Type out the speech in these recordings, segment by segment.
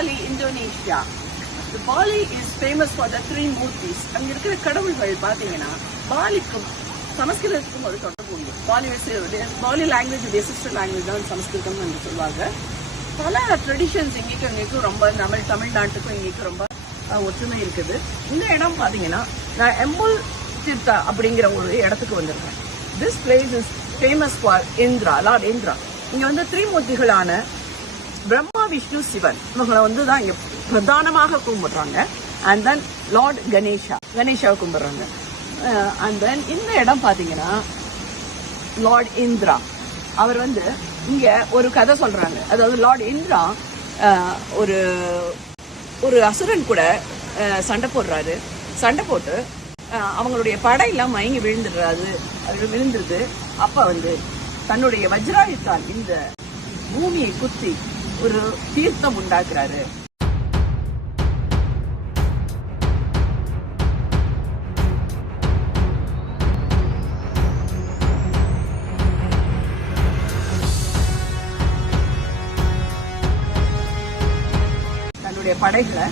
Bali, Indonesia. The Bali is famous for the three Murthy's அங்க இருக்கிற கடவுள்கள் பாத்தீங்கன்னா பாலிக்கும் சமஸ்கிருதத்துக்கும் ஒரு தொடர்பு உண்டு. பாலி பாலி லாங்குவேஜ் உடைய சிஸ்டர் லாங்குவேஜ் தான் சமஸ்கிருதம் என்று சொல்லுவாங்க. பல ட்ரெடிஷன்ஸ் இங்கேக்கும் இங்கேக்கும் ரொம்ப தமிழ் தமிழ்நாட்டுக்கும் இங்கேக்கும் ரொம்ப ஒற்றுமை இருக்குது. இந்த இடம் பார்த்தீங்கன்னா நான் எம்புல் தீர்த்தா அப்படிங்கிற ஒரு இடத்துக்கு வந்திருக்கேன். This place is famous for Indra lord Indra இங்கே வந்து திரிமூர்த்திகளான பிரம்மா விஷ்ணு சிவன். இவங்களை வந்து தான் இங்க பிரதானமாக கும்பிடுறாங்க. அண்ட் தென் லார்ட் கணேஷா கணேஷாவை கும்பிடுறாங்க. Uh, அண்ட் தென் இந்த இடம் பாத்தீங்கன்னா லார்ட் இந்திரா அவர் வந்து இங்க ஒரு கதை சொல்றாங்க. அதாவது லார்ட் இந்திரா uh, ஒரு ஒரு அசுரன் கூட uh, சண்டை போடுறாரு. சண்டை போட்டு அவங்களுடைய படையெல்லாம் மயங்கி விழுந்துடுறாரு. அது விழுந்துருது. அப்ப வந்து தன்னுடைய வஜ்ராயுத்தால் இந்த பூமியை குத்தி ஒரு தீர்த்தம் உண்டாக்குறாரு. தன்னுடைய படைகளை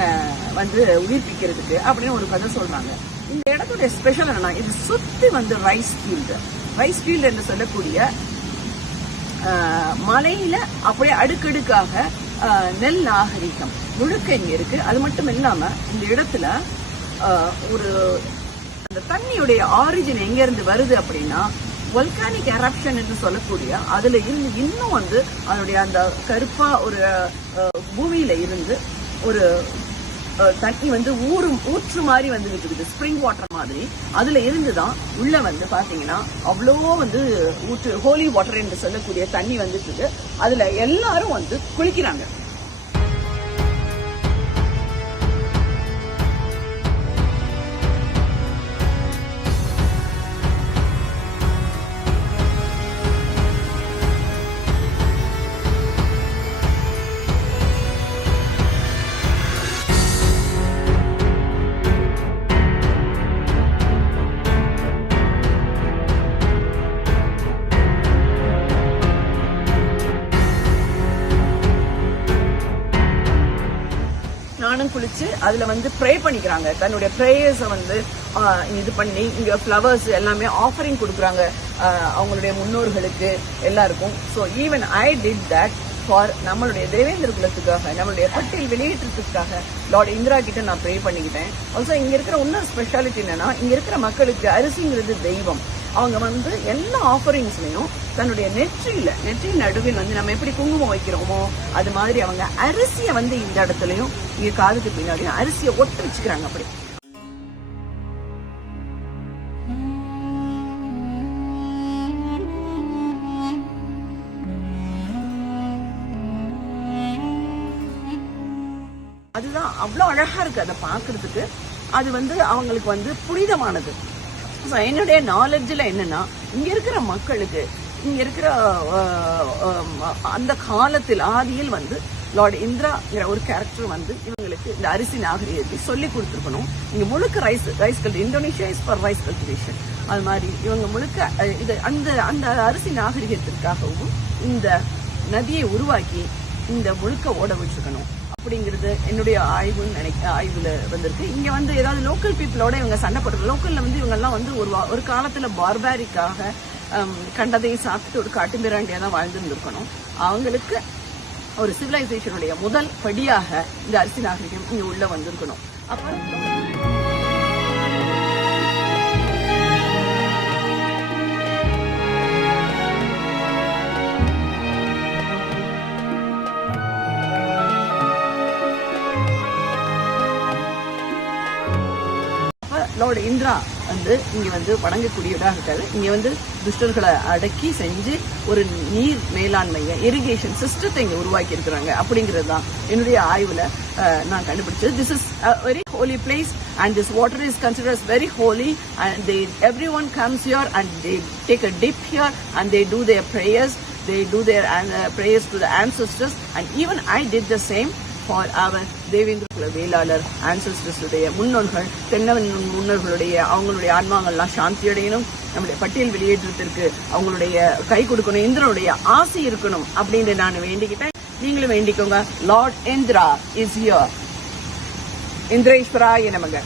அஹ், வந்து உயிர்ப்பிக்கிறதுக்கு அப்படின்னு ஒரு கதை சொல்றாங்க. இந்த இடத்துடைய ஸ்பெஷல் என்னன்னா இது சுத்தி வந்து ரைஸ் ஃபீல்டு ரைஸ் ஃபீல்டு என்று சொல்லக்கூடிய மலையில அப்படியே அடுக்கடுக்காக நெல் நாகரிகம் முழுக்க இங்க இருக்கு. அது மட்டும் இல்லாம இந்த இடத்துல ஒரு அந்த தண்ணியுடைய ஆரிஜின் எங்க இருந்து வருது அப்படின்னா ஒல்கானிக் எரப்ஷன் என்று சொல்லக்கூடிய அதுல இருந்து இன்னும் வந்து அதனுடைய அந்த கருப்பா ஒரு பூமியில இருந்து ஒரு தண்ணி வந்து ஊறும் ஊற்று மாதிரி வந்து இருக்குது. ஸ்ப்ரிங் வாட்டர் மாதிரி. அதுல இருந்து தான் உள்ள வந்து பாத்தீங்கன்னா அவ்வளோ வந்து ஊற்று ஹோலி வாட்டர் என்று சொல்லக்கூடிய தண்ணி வந்துட்டு இருக்கு. அதுல எல்லாரும் வந்து குளிக்கிறாங்க. ஸ்நானம் குளிச்சு அதுல வந்து ப்ரே பண்ணிக்கிறாங்க. தன்னுடைய ப்ரேயர்ஸை வந்து இது பண்ணி இங்க ஃப்ளவர்ஸ் எல்லாமே ஆஃபரிங் கொடுக்குறாங்க அவங்களுடைய முன்னோர்களுக்கு எல்லாருக்கும். So even I did that for நம்மளுடைய தேவேந்திர குலத்துக்காக நம்மளுடைய பட்டியல் வெளியேற்றத்துக்காக லார்ட் இந்திரா கிட்ட நான் ப்ரே பண்ணிக்கிட்டேன். ஆல்சோ இங்க இருக்கிற இன்னொரு ஸ்பெஷாலிட்டி என்னன்னா இங்க இருக்கிற மக்களுக்கு அரிசிங்கிறது தெய்வம். அவங்க வந்து எல்லா ஆஃபரிங்ஸ்லையும் தன்னுடைய நெற்றியில நெற்றி நடுவில் வந்து நம்ம எப்படி குங்குமம் வைக்கிறோமோ அது மாதிரி அவங்க அரிசியை வந்து இந்த இடத்துலயும் இங்க காதுக்கு பின்னாடியும் அரிசியை ஒட்டு வச்சுக்கிறாங்க அப்படி. அதுதான் அவ்வளோ அழகா இருக்கு அதை பார்க்கறதுக்கு. அது வந்து அவங்களுக்கு வந்து புனிதமானது. என்னுடைய நாலெட்ஜில் என்னன்னா இங்கே இருக்கிற மக்களுக்கு இங்கே இருக்கிற அந்த காலத்தில் ஆதியில் வந்து லார்ட் இந்திராங்கிற ஒரு கேரக்டர் வந்து இவங்களுக்கு இந்த அரிசி நாகரிகத்தை சொல்லி கொடுத்துருக்கணும். இங்கே முழுக்க rice rice culture Indonesia is for rice cultivation அது மாதிரி இவங்க முழுக்க இது அந்த அந்த அரிசி நாகரிகத்திற்காகவும் இந்த நதியை உருவாக்கி இந்த முழுக்க ஓட வச்சுக்கணும் அப்படிங்கிறது என்னுடைய ஆய்வுன்னு நினைக்க ஆய்வுல வந்திருக்கு. இங்க வந்து ஏதாவது லோக்கல் பீப்புளோட இவங்க சண்டை போடுறது லோக்கல்ல வந்து இவங்க எல்லாம் வந்து ஒரு வா- ஒரு காலத்துல பார்பாரிக்காக கண்டதையும் சாப்பிட்டு ஒரு காட்டுமிராண்டியா தான் வாழ்ந்துருந்துருக்கணும். அவங்களுக்கு ஒரு சிவிலைசேஷனுடைய முதல் படியாக இந்த அரிசி நாகரிகம் இங்க உள்ள வந்திருக்கணும். அப்போ லார்ட் இந்திரா வந்து இங்க வந்து வணங்கக்கூடியவராக இருக்காரு. இங்க வந்து துஷ்டர்களை அடக்கி செஞ்சு ஒரு நீர் மேலாண்மையை இரிகேஷன் சிஸ்டத்தை இங்க உருவாக்கி இருக்கிறாங்க அப்படிங்கிறது தான் என்னுடைய ஆய்வுல நான் கண்டுபிடிச்சது. This is very holy place and this water is considers very holy and they every one comes here and they take a dip here and they do their prayers they do their prayers to the ancestors and even I did the same same our Devendra Kula Vellalar ஆன்சஸ்டர்ஸுடைய முன்னோர்கள் தென்னவன் முன்னோர்களுடைய அவங்களுடைய ஆன்மாங்கள்லாம் சாந்தி அடையணும் நம்முடைய பட்டியல் வெளியேற்றத்திற்கு அவங்களுடைய கை கொடுக்கணும். இந்திரனுடைய ஆசை இருக்கணும் அப்படின்னு நான் வேண்டிக்கிட்டேன். நீங்களும் வேண்டிக்கோங்க. லார்ட் இந்திரா இஸ் ஹியர் இந்திரேஸ்வராய நமக.